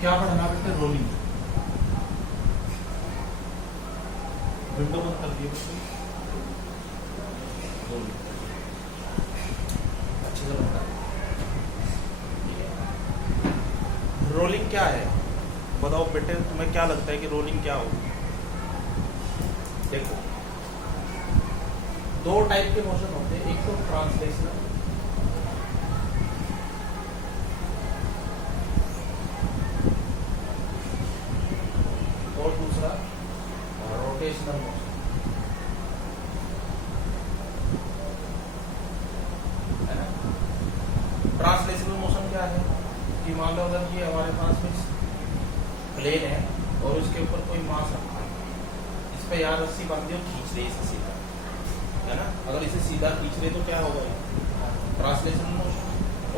क्या पढ़ना बेटे? रोलिंग। विंडो बंद कर दिए बच्चे। रोलिंग अच्छे से बता। रोलिंग क्या है बताओ बेटे, तुम्हें क्या लगता है कि रोलिंग क्या होगी? देखो, दो टाइप के मोशन होते हैं, एक तो ट्रांसलेशनल और दूसरा रोटेशनल मोशन। है ना? ट्रांसलेशनल मोशन क्या है कि मान लो अगर ये हमारे पास में प्लेन है और उसके ऊपर कोई मास रखा है, इस पे यार रस्सी बांधी और खींच रही है इसे सीधा, है ना? अगर इसे सीधा खींच रहे तो क्या होगा? Translational motion.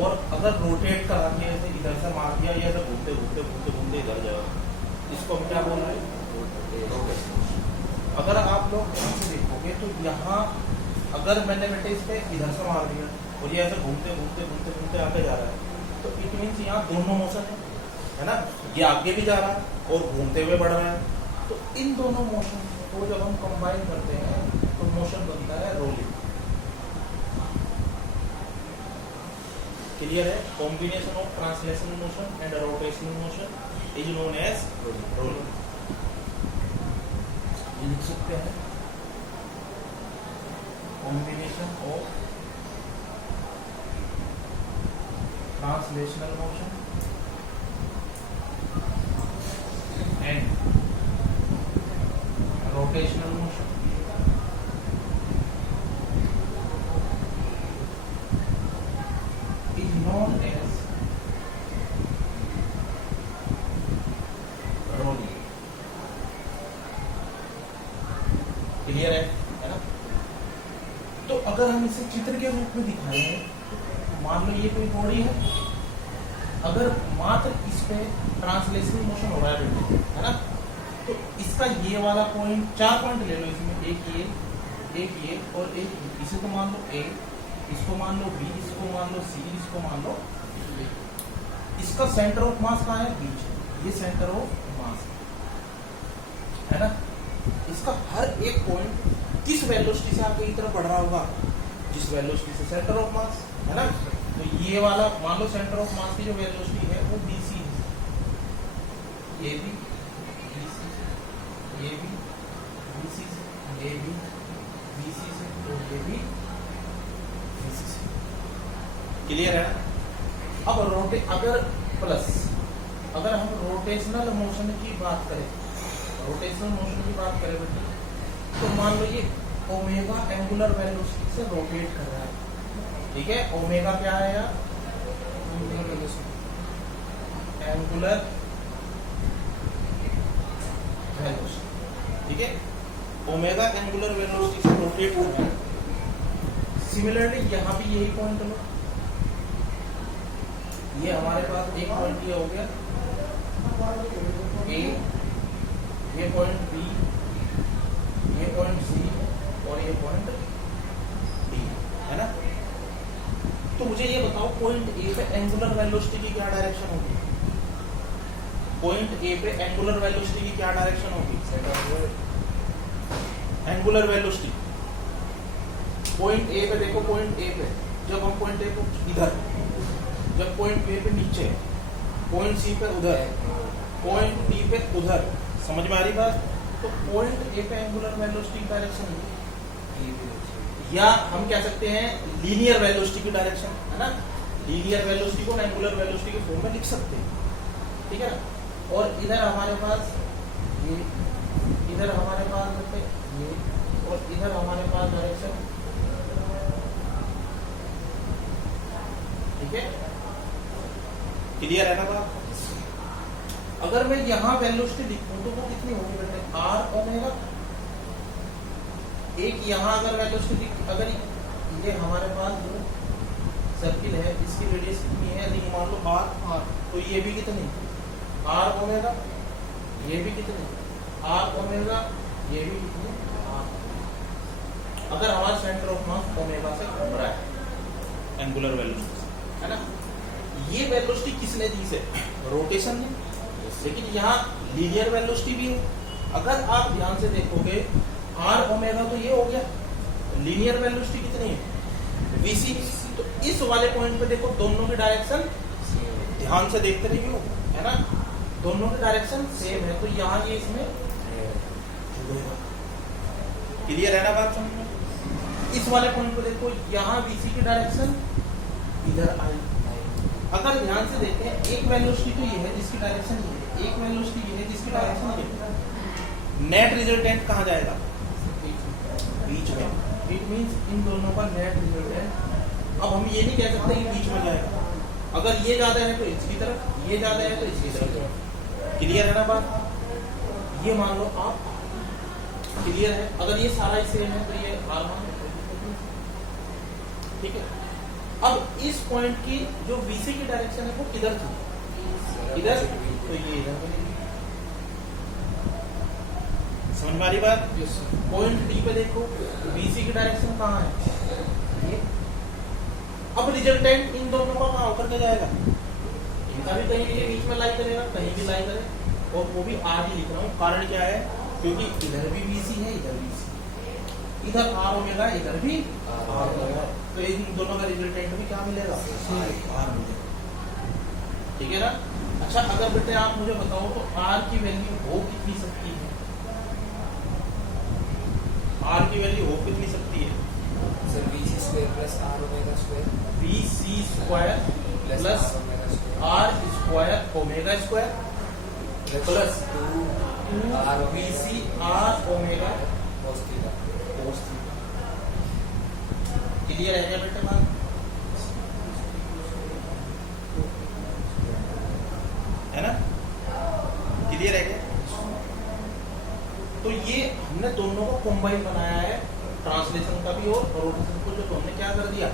और अगर रोटेट करा के ऐसे इधर से मार दिया या ऐसे घूमते घूमते घूमते घूमते इधर जाएगा, इसको हम क्या बोल रहे हैं? रोटेशन। अगर आप लोग ध्यान से देखोगे तो यहाँ अगर मैंने बेटे इस पे इधर से मार दिया और ये ऐसे घूमते घूमते घूमते घूमते आगे जा रहा है, तो इट मीन्स यहाँ दोनों मोशन है ना? ये आगे भी जा रहा है और घूमते हुए बढ़ रहा है। तो इन दोनों मोशन को जब हम कंबाइन करते हैं तो मोशन बनता है रोलिंग। क्लियर है? Combination of translational motion and rotational motion is known as rolling. ये लिख सकते हैं, combination of translational motion and rotational motion is known as rolling. Clear है ना? तो अगर हम इसे चित्र के रूप में दिखाएं, मान लो ये कोई बॉडी है, अगर मात्र इस पे ट्रांसलेशनल मोशन हो रहा है ना, तो इसका ये वाला पॉइंट, 4 पॉइंट ले लो इसमें, एक ये और एक इसे तो मान लो ए, इसको मान लो बी, इसको मान लो सी, इसको मान लो बी। इसका सेंटर ऑफ मास कहाँ है? बीच। ये सेंटर ऑफ मास है ना? इसका हर एक पॉइंट किस वेलोसिटी से आगे की तरफ बढ़ रहा होगा? जिस वेलोसिटी से सेंटर ऑफ मास है ना। तो ये वाला मान लो सेंटर ऑफ मास की जो वेलोसिटी है वो BC है, ये भी BC से, ये भी BC से, ये भी BC से, और ये भी BC से। क्लियर है ना? अब अगर हम रोटेशनल मोशन की बात करें, बेटे, तो मान लो ये ओमेगा एंगुलर वेलोसिटी से रोटेट कर रहा है, ठीक है? ओमेगा क्या है यार? एंगुलर वेलोसिटी, ठीक है? ओमेगा एंगुलर वेलोसिटी से रोटेट कर रहा है। सिमिलरली यहाँ भी यही पॉइंट लो, ये हमारे पास एक पॉइंट ये हो गया ए, ये पॉइंट बी, ये पॉइंट सी और ये पॉइंट डी, है ना? तो मुझे ये बताओ, पॉइंट ए पे एंगुलर वेलोसिटी की क्या डायरेक्शन होगी? पॉइंट ए पे एंगुलर वेलोसिटी की क्या डायरेक्शन होगी? एंगुलर वेलोसिटी पॉइंट ए पे देखो, पॉइंट ए पे जब हम पॉइंट ए को इधर, जब पॉइंट बी पे नीचे, पॉइंट सी पे उधर, पॉइंट डी पे उधर, समझ में आ रही बात? तो पॉइंट ए पे एंगुलर वेलोसिटी डायरेक्शन या हम कह सकते हैं लीनियर वेलोसिटी की डायरेक्शन, है ना? लीनियर वेलोसिटी को एंगुलर वेलोसिटी के फॉर्म में लिख सकते हैं, ठीक है? और इधर हमारे पास ये, इधर हमारे पास ये, और इधर हमारे पास डायरेक्शन, ठीक है? क्लियर है ना बात? अगर मैं यहाँ वेलोसिटी लिखूं तो वो कितनी होगी बेटे? R omega. एक यहाँ अगर वेलोसिटी, अगर ये हमारे पास जो सर्किल है इसकी रेडियस कितनी है, यदि मान लो आर, तो ये भी कितनी? R omega. ये भी कितनी? R omega. ये भी कितनी? आर। अगर हमारा सेंटर ऑफ मास ओमेगा से घूम रहा है एंगुलर वेलोसिटी, है ना? ये वेलोसिटी किसने दी से? रोटेशन ने। लेकिन यहाँ लीनियर वेलोसिटी भी है। अगर आप ध्यान से देखोगे आर ओमेगा तो ये हो गया, लीनियर वेलोसिटी कितनी है वीसी। तो इस वाले पॉइंट पे देखो दोनों की डायरेक्शन, ध्यान से देखते रहिए, है ना, दोनों की डायरेक्शन सेम है, तो यहाँ ये इसमें क्लियर है ना बात समझ में। इस वाले पॉइंट पे देखो यहाँ वीसी की डायरेक्शन इधर आई। अगर ध्यान से देखें एक वेलोसिटी तो ये है जिसकी डायरेक्शन ये है, एक वेलोसिटी ये है जिसकी डायरेक्शन ये है, नेट रिजल्टेंट कहाँ जाएगा, बीच में। इट मींस इन दोनों का नेट रिजल्टेंट। अब हम ये नहीं कह सकते कि बीच में जाएगा, अगर ये ज्यादा है तो इसकी तरफ, ये ज्यादा है तो इसकी तरफ। क्लियर है ना बात। ये मान लो आप, क्लियर है, अगर ये सारा ही सेम है तो ये आर मान, ठीक है। अब इस पॉइंट की जो वीसी की डायरेक्शन है वो किधर थी, इधर, तो ये इधर बनेगी। समझ में आ रही बात। पॉइंट डी पे देखो बीसी की डायरेक्शन कहाँ है, ये। अब रिजल्टेंट इन दोनों का कहाँ होकर के जाएगा, इनका भी कहीं के बीच में लाई करेगा, कहीं भी लाई करे, और वो भी आर ही लिख रहा हूँ। कारण क्या है, क्योंकि इधर भी बीसी है, इधर भी बीसी, इधर आर ओमेगा, इधर भी आर ओमेगा, तो इन दोनों का रिजल्टेंट भी क्या मिलेगा, आर मिलेगा। ठीक है ना। अच्छा अगर बेटे आप मुझे बताओ तो आर की वैल्यू हो कितनी सकती है, आर की वैल्यू हो कितनी सकती है sir, BC square plus R omega square, BC square plus R square omega square plus 2 R BC R omega cos theta. Clear है क्या बेटे बात। है ना, क्लियर है क्या। तो ये हमने दोनों को कंबाइन बनाया है, ट्रांसलेशन का भी और रोटेशन को, जो हमने क्या कर दिया,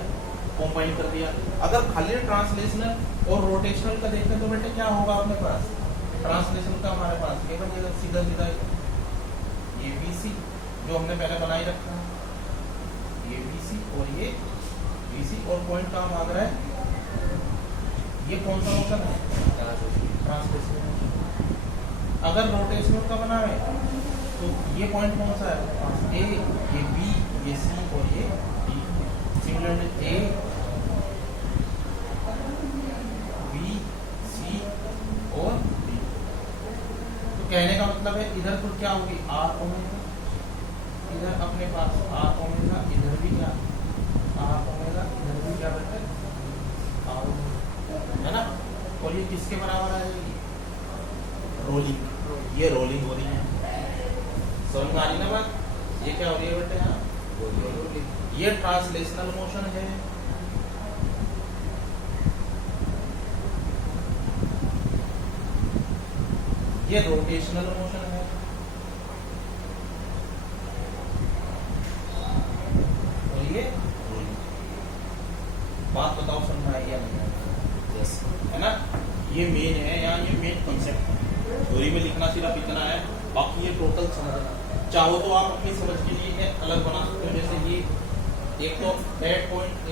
कंबाइन कर दिया। अगर खाली ट्रांसलेशनल और रोटेशनल का देखें तो बेटे क्या होगा अपने पास, ट्रांसलेशन का हमारे पास ये बनेगा सीधा सीधा, ये BC जो हमने पहले बनाई रखा है, ये BC और ये BC, और पॉइंट कहाँ भाग रहा है, ये कौन सा मोशन है, ट्रांसलेशनल। अगर रोटेशनल का बना है तो ये पॉइंट कौन सा है, A, ये B, ये C और ये D। Similarly A, B, C और D। तो कहने का मतलब है इधर तो क्या होगी आर ओमेगा, इधर अपने पास आर ओमेगा, इधर भी क्या आर ओमेगा, इधर भी क्या बेटे आर ओमेगा, है ना। और ये किसके बराबर आ जाएगी, रोलिंग, ये रोलिंग हो रही है, समझ में आ रही ना बात। ये क्या हो रही है बेटे यहाँ, ये ट्रांसलेशनल मोशन है, ये रोटेशनल मोशन है, और ये बात बताओ समझ में आई या नहीं, है ना। ये मेन है यहाँ, ये मेन कॉन्सेप्ट है, थ्योरी में लिखना सिर्फ इतना है, बाकी ये टोटल समझना। चाहो तो आप अपनी समझ के लिए अलग बना सकते हो, जैसे ये एक तो at point A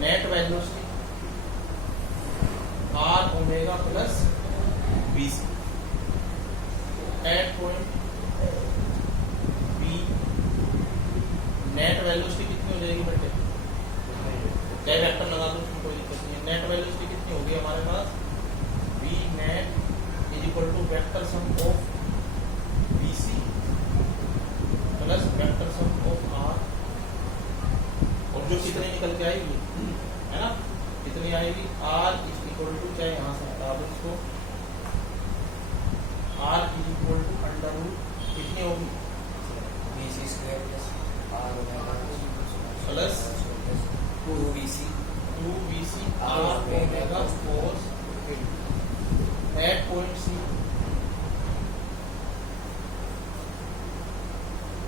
net velocity R omega plus BC, at point B net velocity कितनी हो जाएगी बेटे, चाहे वेक्टर लगा दो उसमें कोई दिक्कत नहीं है। नेट वेलोसिटी कितनी होगी हमारे पास, V net is equal to vector sum of BC plus vector sum of R, और जो कितनी निकल के आएगी, है ना, कितनी आएगी, R इज इक्वल टू, चाहे यहाँ से हटा दो इसको, R is equal to under root कितनी होगी, BC square plus R omega plus 2BC R omega cos at point C।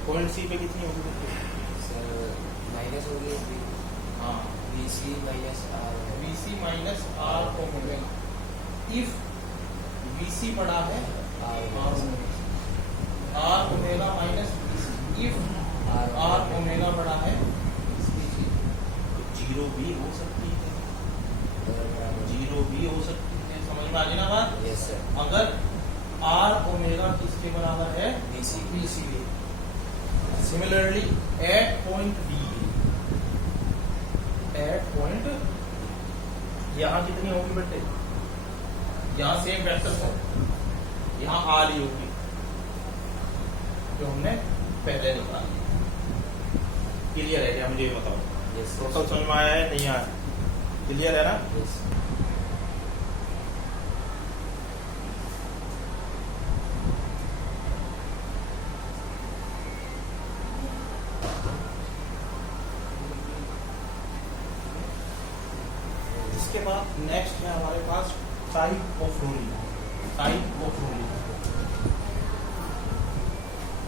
Point C पे कितनी होगी सर, माइनस हो गई, हाँ, BC minus R omega. If BC बड़ा है R omega minus BC, if R omega बड़ा है, जीरो भी हो सकती है, जीरो भी हो सकती है, समझ में आ गई ना बात। Yes sir. अगर आर ओमेगा किसके बराबर है, BC similarly at point D, at point यहाँ कितनी होगी बेटे, यहाँ सेम वेक्टर है, यहाँ आर ही होगी जो हमने पहले निकाली। क्लियर है क्या, मुझे ये बताओ। यस टोटल समझ में आया है नहीं आया, क्लियर है ना। यस इसके बाद नेक्स्ट है हमारे पास type of rolling, type of rolling,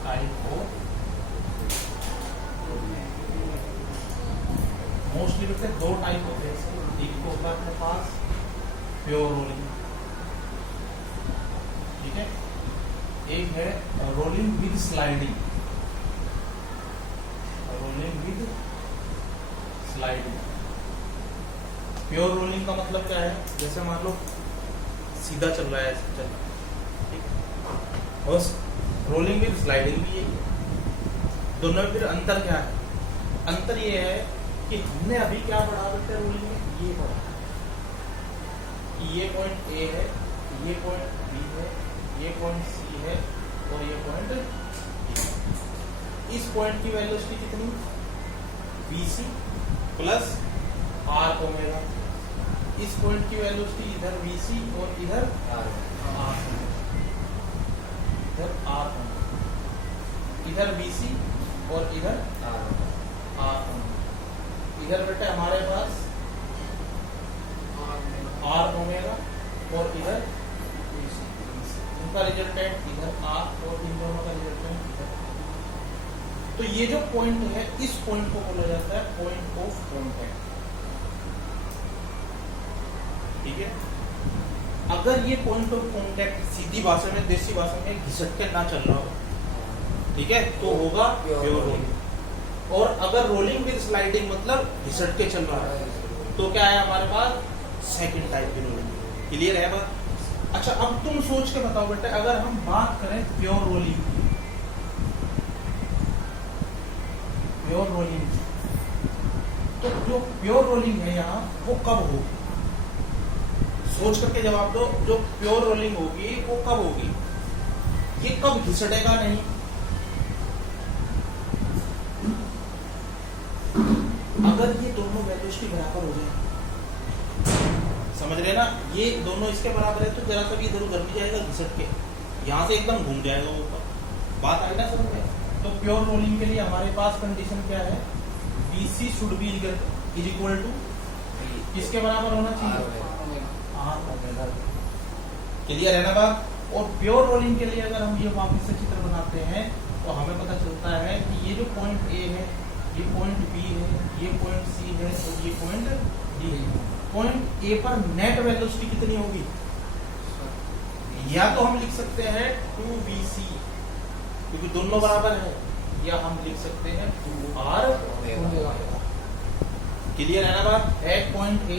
type of mostly बेटे दो टाइप होते हैं। एक तो होता है अपने पास प्योर रोलिंग, ठीक है, एक है rolling with sliding, rolling with sliding. Pure rolling का मतलब क्या है, जैसे मान लो सीधा चल रहा है, ऐसे चल रहा है, ठीक, और रोलिंग विद स्लाइडिंग भी है। दोनों में फिर अंतर क्या है, अंतर ये है कि हमने अभी क्या पढ़ा बेटे रोलिंग में, ये पढ़ा कि ये पॉइंट ए है, ये पॉइंट बी है, ये पॉइंट सी है और ये पॉइंट डी है। इस पॉइंट की वेलोसिटी कितनी, BC प्लस आर ओमेगा। इस पॉइंट की वेलोसिटी इधर BC और इधर आर आर, इधर आर, इधर BC और इधर आर आर। इधर बेटे हमारे पास आर ओमेगा और इधर इनका रिजल्टेंट इधर आर और इन दोनों का रिजल्टेंट इधर। तो ये जो पॉइंट है, इस पॉइंट को बोला जाता है पॉइंट ऑफ कॉन्टैक्ट, ठीक है। अगर ये पॉइंट ऑफ कॉन्टैक्ट सीधी भाषा में, देसी भाषा में घिसट के ना चल रहा हो, ठीक है, तो होगा प्योर रोलिंग। और अगर रोलिंग विद स्लाइडिंग मतलब घिसट के चल रहा है, तो क्या है हमारे पास, सेकंड टाइप की रोलिंग। क्लियर है बात। अच्छा अब तुम सोच के बताओ बेटे, अगर हम बात करें प्योर रोलिंग की, प्योर रोलिंग, तो जो प्योर रोलिंग है यहाँ वो कब होगी, सोच करके जवाब दो। जो प्योर रोलिंग होगी वो कब होगी, ये कब घिसटेगा नहीं, अगर ये दोनों वेलोसिटी बराबर हो जाए, समझ रहे ना, ये दोनों इसके बराबर है तो जरा सा भी इधर उधर नहीं जाएगा घिसट के, यहाँ से एकदम घूम जाएगा वो ऊपर। बात आई ना समझ में। तो प्योर रोलिंग के लिए हमारे पास कंडीशन क्या है, BC should be is equal to किसके बराबर होना चाहिए, आर ओमेगा। क्लियर है ना बात। और प्योर रोलिंग के लिए अगर हम ये वापस से चित्र बनाते हैं तो हमें पता चलता है कि ये जो पॉइंट ए है, ये पॉइंट बी है, ये पॉइंट सी है और ये पॉइंट डी है। पॉइंट ए पर नेट वेलोसिटी कितनी होगी, या तो हम लिख सकते हैं 2BC क्योंकि दोनों बराबर है, या हम लिख सकते हैं 2R ओमेगा। क्लियर है ना बात। At point A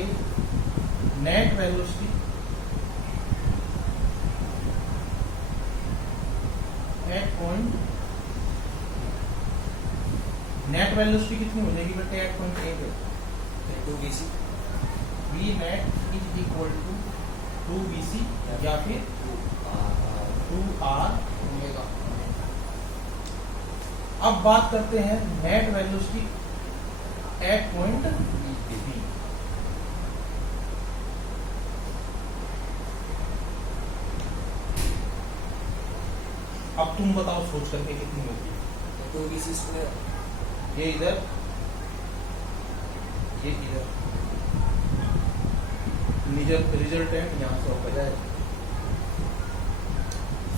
net velocity, at point net velocity कितनी हो जाएगी बेटे, एट पॉइंट ए पे 2BC V net is equal to 2BC या फिर 2R ओमेगा। अब बात करते हैं net velocity at point B. अब तुम बताओ सोच करके कितनी होगी, 2BC स्क्वायर, ये इधर, ये इधर, रिजल्टेंट यहाँ से होकर जाए।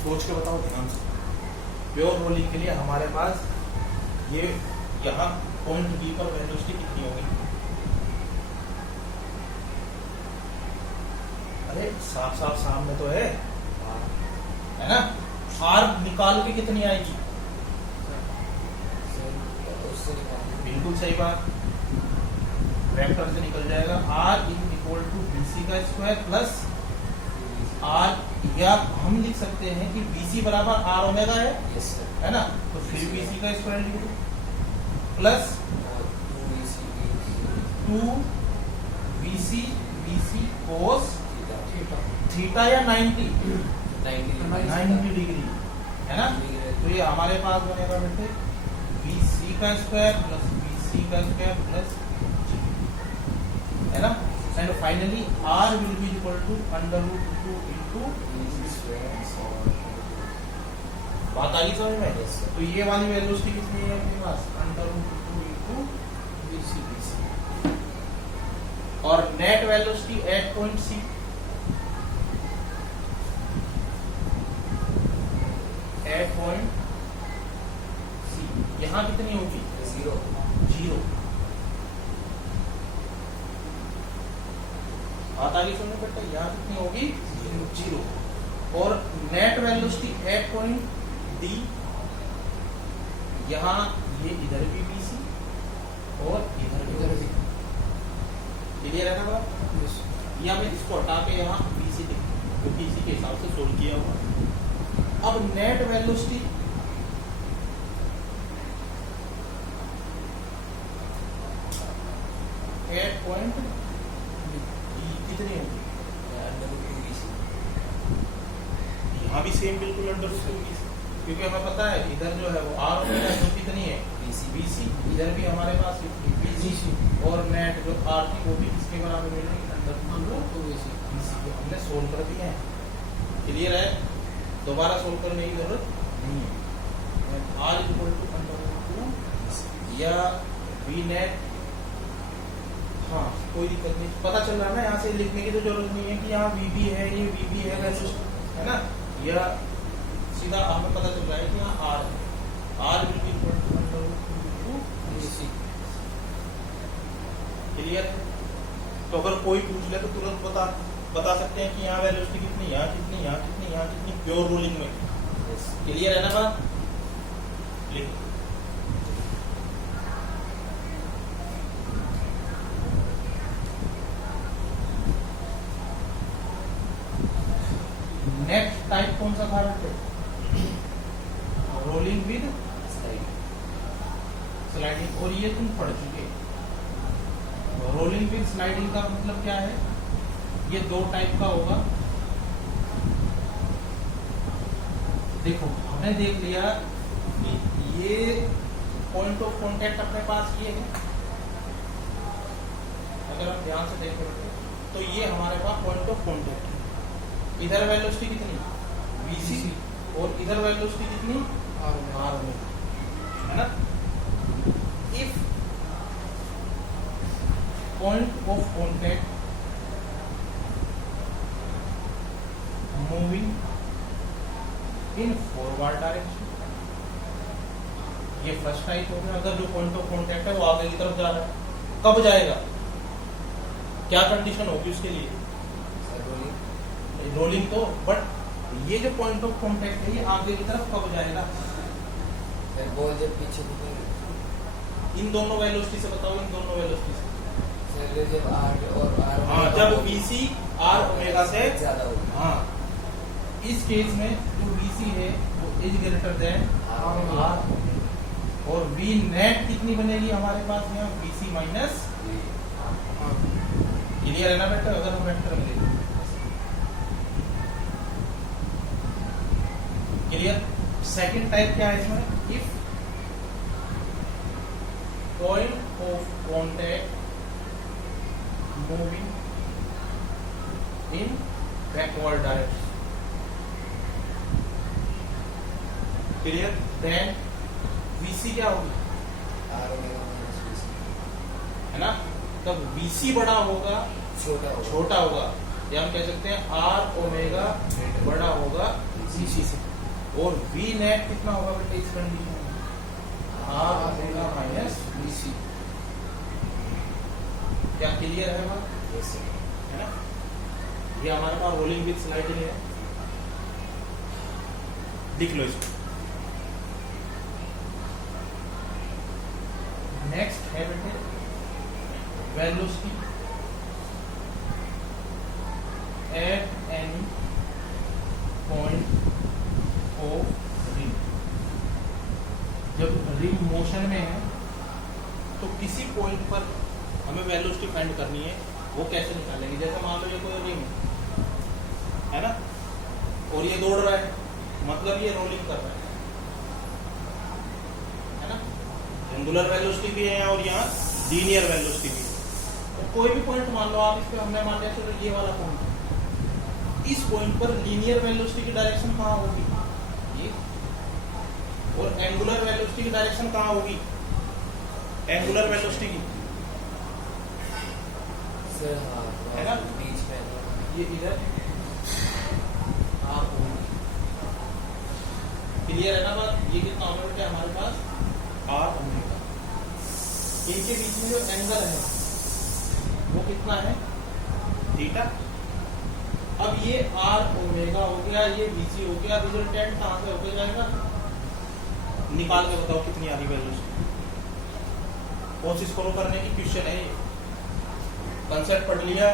सोच के बताओ ध्यान से। प्योर रोलिंग के लिए हमारे पास ये यहाँ पॉइंट बी पर वेलोसिटी कितनी होगी, अरे साफ साफ सामने तो है ना। आर निकाल के कितनी आएगी, बिल्कुल सही बात। वेक्टर से निकल जाएगा R is equal to BC का स्क्वायर प्लस आर, या हम लिख सकते हैं कि बीसी बराबर आर ओमेगा है, यस सर, है ना, तो फिर बीसी का स्क्वायर लिख दो प्लस 2 बीसी कोस थीटा या 90 डिग्री, है ना। तो ये हमारे पास बनेगा बेटे बीसी का स्क्वायर प्लस बीसी का स्क्वायर प्लस, है ना, and finally R will be equal to √2 into, बात आ गई समझ में। तो ये वाली वेलोसिटी कितनी है अपने पास, √2 इंटू बीसी, और net velocity at point C, at point C यहाँ कितनी होगी, 0। बात आगे सुनने बेटा, यहाँ कितनी होगी 0, और net velocity at point D, यहाँ ये इधर भी बीसी और इधर भी, क्लियर है ना बात। या मैं इसको हटा के यहाँ बीसी लिख, क्योंकि इसी के हिसाब से सोल्व किया हुआ। अब नेट वेलोसिटी एट पॉइंट कितनी होगी, यहाँ भी सेम बिल्कुल √2, क्योंकि हमें पता है इधर जो है वो आर ओमेगा जो कितनी है बीसी, इधर भी हमारे पास बीसी, और नेट जो आर थी वो भी किसके बराबर मिलेगी, √2 बीसी को हमने सोल्व कर दिया है। क्लियर है, दोबारा सोल्व करने की जरूरत नहीं है। आर इक्वल टू √2 या वी नेट, हाँ कोई दिक्कत नहीं, पता चल रहा है ना, यहाँ से लिखने की तो जरूरत नहीं है कि यहाँ वीबी है, ये वीबी है वैसे, है ना, या सीधा हमें पता चल रहा है कि यहाँ आर है, R will be equal to √2 clear. तो अगर कोई पूछ ले तो तुरंत बता सकते हैं कि यहाँ वेलोसिटी कितनी, यहाँ कितनी, यहाँ कितनी, यहाँ कितनी, प्योर रूलिंग में। क्लियर है ना बात, लिख। नेक्स्ट टाइप कौन सा था बेटे, रोलिंग विद स्लाइडिंग, और ये तुम पढ़ चुके। रोलिंग विद स्लाइडिंग का मतलब क्या है, ये दो टाइप का होगा। देखो हमने देख लिया कि ये पॉइंट ऑफ कांटेक्ट अपने पास किए हैं, अगर हम ध्यान से देखें तो ये हमारे पास पॉइंट ऑफ कांटेक्ट है। इधर वेलोसिटी कितनी बीसी और इधर वेलोसिटी कितनी आर ओमेगा, है ना। If point of contact moving in forward direction, ये फर्स्ट टाइप हो गया। अगर जो पॉइंट ऑफ कांटेक्ट है वो आगे की तरफ जा रहा है, कब जाएगा, क्या कंडीशन होगी उसके लिए, रोलिंग तो, बट ये जो पॉइंट ऑफ कांटेक्ट है ये आगे की तरफ कब जाएगा, बॉल जब पीछे इन दोनों वेलोसिटी से बताओ, इन दोनों वेलोसिटी से, जब आर और आर, हाँ जब बीसी आर ओमेगा से ज्यादा होगी, हाँ इस केस में जो बीसी है वो इज ग्रेटर देन आर, और वी नेट कितनी बनेगी हमारे पास यहाँ बीसी माइनस, क्लियर है ना बेटा। अगर हम वेक्टर में लेते क्लियर। सेकंड टाइप क्या है इसमें, if point of contact moving in backward direction, clear, then VC क्या होगी, आर ओमेगा माइनस बीसी, है ना। तब VC बड़ा होगा, छोटा होगा, या हम कह सकते हैं आर ओमेगा बड़ा होगा BC से, और V नेट कितना होगा बेटे इस कंडीशन में, आर ओमेगा माइनस BC। क्या क्लियर है बात, है ना। ये हमारे पास रोलिंग विद स्लाइडिंग है, लिख लो इसको। नेक्स्ट है बेटे velocity at any point of ring. जब रिंग मोशन में है तो किसी पॉइंट पर हमें वेलोसिटी फाइंड करनी है, वो कैसे निकालेंगे? जैसे मान लो ये कोई रिंग है ना, और ये दौड़ रहा है, मतलब ये रोलिंग कर रहा है ना। एंगुलर वेलोसिटी भी है और यहाँ लीनियर वेलोसिटी भी है। तो कोई भी पॉइंट मान लो आप, इस पे हमने मान लिया चलो ये वाला पॉइंट, इस पॉइंट पर लीनियर वेलोसिटी की डायरेक्शन कहाँ होगी? ये। और एंगुलर वेलोसिटी की डायरेक्शन कहाँ होगी? एंगुलर वेलोसिटी की सर हाँ है ना? बीच में ये इधर आप क्लियर है ना बात? ये कितना ओमेगा है हमारे पास? Are omega. इनके बीच में जो एंगल है वो कितना है? थीटा। अब ये आर ओमेगा हो गया, ये बीसी हो गया, रिजल्टेंट कहां से होके जाएगा? निकाल के बताओ कितनी आ रही वेलोसिटी। कोशिश करो करने की, क्वेश्चन है ये, कंसेप्ट पढ़ लिया।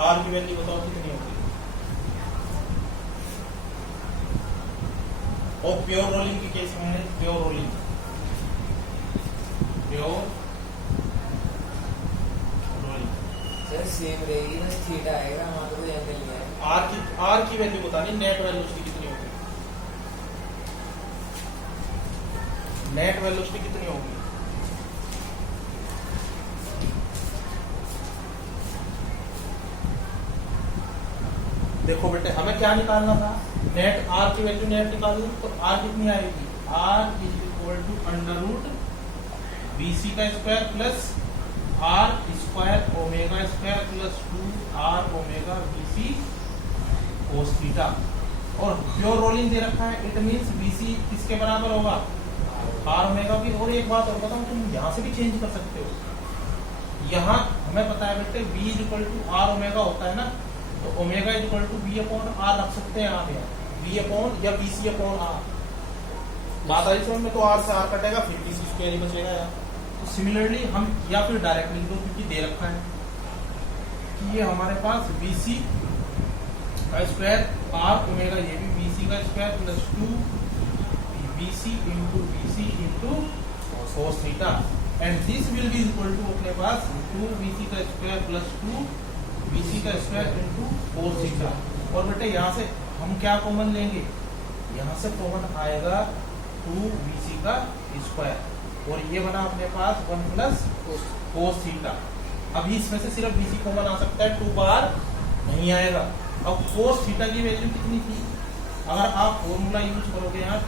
आर की वैल्यू बताओ कितनी होगी? और प्योर रोलिंग के केस में है, pure rolling, pure rolling sir same रहेगी, बस थीटा आएगा, हमारा कोई एंगल नहीं है। आर की वैल्यू बतानी, नेट वेलोसिटी कितनी होगी? नेट वेलोसिटी कितनी होगी? देखो बेटे, हमें क्या निकालना था? नेट आर की वैल्यू नेट निकालनी, तो आर कितनी आएगी? R is equal to under root BC का square plus R square omega square plus 2 R omega BC cos theta. और प्योर रोलिंग दे रखा है, इट मींस बीसी किसके बराबर होगा? आर ओमेगा भी। और एक बात और बताऊं, तुम यहाँ से भी चेंज कर सकते हो। यहाँ हमें पता है बेटे B is equal to R omega होता है ना, तो omega is equal to B upon R रख सकते हैं आप यहाँ, बी अपॉन या बी सी अपॉन आर। बात आई समझ में? तो आर से आर कटेगा, फिर बी सी स्क्वायर ही बचेगा यार। तो सिमिलरली हम या फिर डायरेक्ट लिख दो, क्योंकि दे रखा है कि ये हमारे पास बी सी का स्क्वायर आर ओमेगा, ये भी बी सी का square plus 2 B C into cos theta, and this will be equal to अपने पास 2 बी सी का स्क्वायर प्लस 2 बीसी का स्क्वायर इंटू कोस थीटा। और बेटे यहाँ से हम क्या कॉमन लेंगे? यहाँ से कॉमन आएगा 2 बीसी का स्क्वायर, और ये बना अपने पास 1 प्लस कोस थीटा। अभी इसमें से सिर्फ बीसी कॉमन आ सकता है, 2 बार नहीं आएगा। अब कोस थीटा की वैल्यू कितनी थी? अगर आप फॉर्मूला यूज करोगे यहाँ